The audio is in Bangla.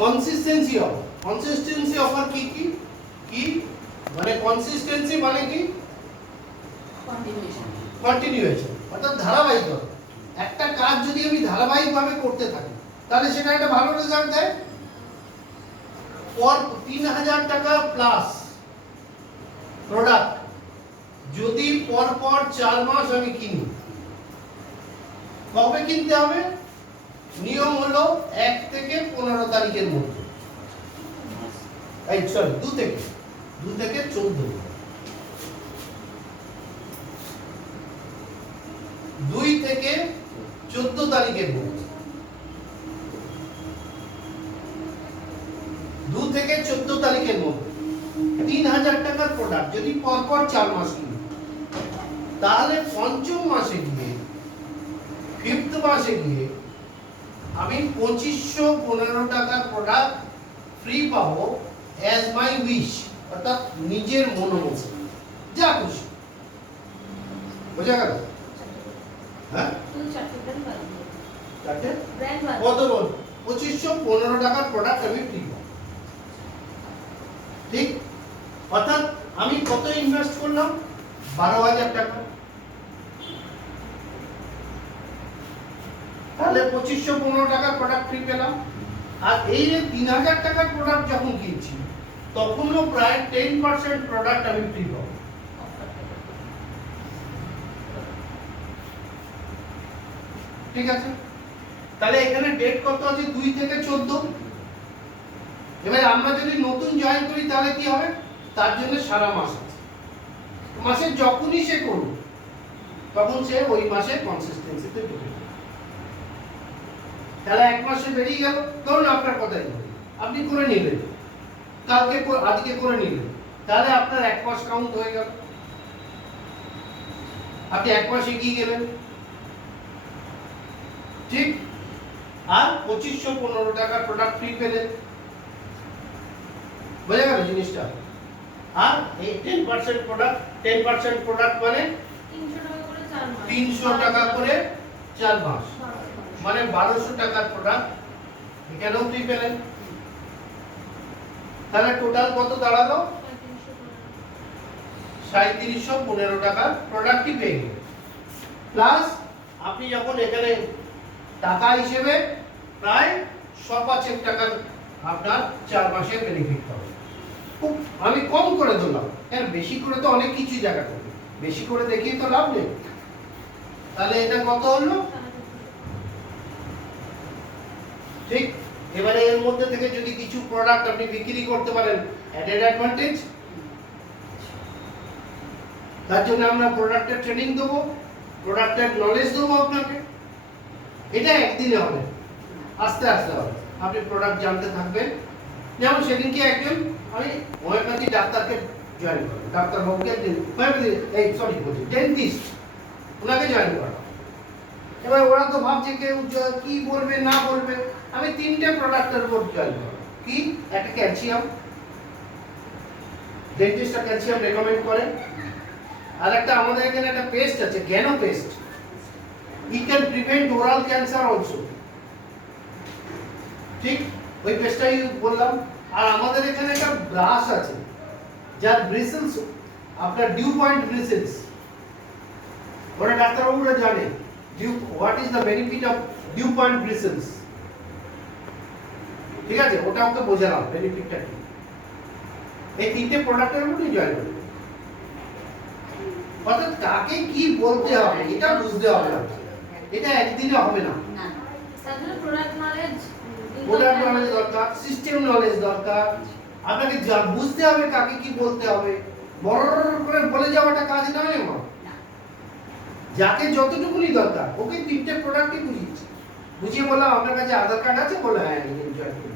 Consistency offer. কনসিস্টেন্সি অফার কি কি কি মানে কনসিস্টেন্সি মানে কি কন্টিনিউয়েশন, অর্থাৎ ধারাবাহিকতা। একটা কাজ যদি আমি ধারাবাহিকভাবে করতে থাকি তাহলে সেটা একটা ভালো রেজাল্ট দেয়। পর 3000 টাকা প্লাস প্রোডাক্ট যদি পর পর 4 মাস আমি কিনি, কবে কিনতে হবে? নিয়ম হলো 1 থেকে 15 তারিখের মধ্যে। এই সরি 2 থেকে 14, 2 থেকে 14 তারিখের মধ্যে, 2 থেকে 14 তারিখের মধ্যে 3000 টাকার প্রোডাক্ট যদি পরপর 4 মাস কিনি, তাহলে পঞ্চম মাসে গিয়ে, ফিফথ মাসে গিয়ে আমি 2515 টাকার প্রোডাক্ট ফ্রি পাবো অ্যাজ মাই উইশ, অর্থাৎ নিজের মনোমতো যা খুশি। বোঝা গেল? হ্যাঁ, কত বল? 2515 টাকার প্রোডাক্ট আমি ফ্রি পাবো। ঠিক, অর্থাৎ আমি কত ইনভেস্ট করলাম? 12,000 টাকা। তাহলে 2515 টাকার প্রোডাক্ট ফ্রি পেলাম। আর এই যে 3000 টাকার প্রোডাক্ট যখন কিনছি তখনও প্রায় 10% প্রোডাক্ট আমি ফ্রি পাবো। ঠিক আছে, তাহলে এখানে ডেট কত আছে? 2 থেকে 14। এবার আমরা যদি নতুন জয়েন করি তাহলে কি হবে? তার জন্য সারা মাস আছে। মাসে যখনই সে করুক তখন সে ওই মাসে কনসিস্টেন্সিতে ঢুকে যাবে। তাহলে 1 মাসে বেরিয়ে গেল, ধরুন আপনার কথাই ধরুন, আপনি করে নিলেন, কালকে আজকে করে নিলেন, তাহলে আপনার 1 মাস কাউন্ট হয়ে গেল। আপনি 1 মাস এগিয়ে গেলেন। ঠিক, আর 2515 টাকার প্রোডাক্ট ফ্রি পেলেন। বোঝা গেল জিনিসটা? আর এই 10% প্রোডাক্ট, 10% প্রোডাক্ট মানে 300 টাকা করে 4 মাস, মানে 1200 টাকার প্রোডাক্ট এখানেও ফ্রি পেলেন। তাহলে টোটাল কত দাঁড়ালো? 3715 টাকার প্রোডাক্টই পেয়ে গেলেন। প্লাস আপনি যখন এখানে টাকা হিসেবে প্রায় 105 টাকার আপনার 4 মাসের বেনিফিট পাবেন। খুব আমি কম করে দিলাম, এর বেশি করে তো অনেক কিছু জায়গা করবে, বেশি করে দেখিয়ে তো লাভ নেই। তাহলে এটা কত হলো? ঠিক, এবারে এর মধ্যে থেকে যদি কিছু প্রোডাক্ট আপনি বিক্রি করতে পারেন, অ্যাডেড অ্যাডভান্টেজ। তার জন্য আমরা প্রোডাক্টের ট্রেনিং দেবো, প্রোডাক্টের নলেজ দেবো আপনাকে। এটা একদিনে হবে, আস্তে আস্তে হবে। আপনি প্রোডাক্ট জানতে থাকবেন। যেমন সেদিনকে একজন আমি হোমিওপ্যাথি ডাক্তারকে জয়েন করি, ডাক্তারবাবুকে হোমিওপ্যাথি ডেন্টিস্ট, ওনাকে জয়েন করা। এবার ওরা তো ভাবছে কেউ কি বলবে না বলবে। আমি 3টে প্রোডাক্টের উপর জয়েন করি। কি? একটা ক্যালসিয়াম, ডেন্টিস্টরা ক্যালসিয়াম রেকমেন্ড করে। আর একটা আমাদের এখানে একটা পেস্ট আছে, Gano paste, it can prevent oral cancer also. ঠিক, ওই পেস্টটাই বললাম। আর আমাদের এখানে একটা ব্রাশ আছে যার ব্রিসেলস আপনার ডিউ পয়েন্ট ব্রিসেলস, ওরা ডাক্তারবাবুরা জানে what is the benefit of dew point Brussels. ঠিক আছে, ওটা ওকে বোঝালাম বেনিফিটটা কি। এই 3টে প্রোডাক্টের উপরই জয়েন করবে। অর্থাৎ কাকে কি বলতে হবে এটা বুঝতে হবে না, এটা একদিনে হবে না। প্রোডাক্ট নলেজ দরকার, সিস্টেম নলেজ দরকার। আপনাকে বুঝতে হবে কাকে কি বলতে হবে। বড় করে বলে যাওয়াটা কাজ নয় আমার। যাকে যতটুকুনি দরকার ওকে 3টে প্রোডাক্টই বুঝিয়েছি, বুঝিয়ে বললাম আপনার কাছে আধার কার্ড আছে, বলে হ্যাঁ জয়েন করুন।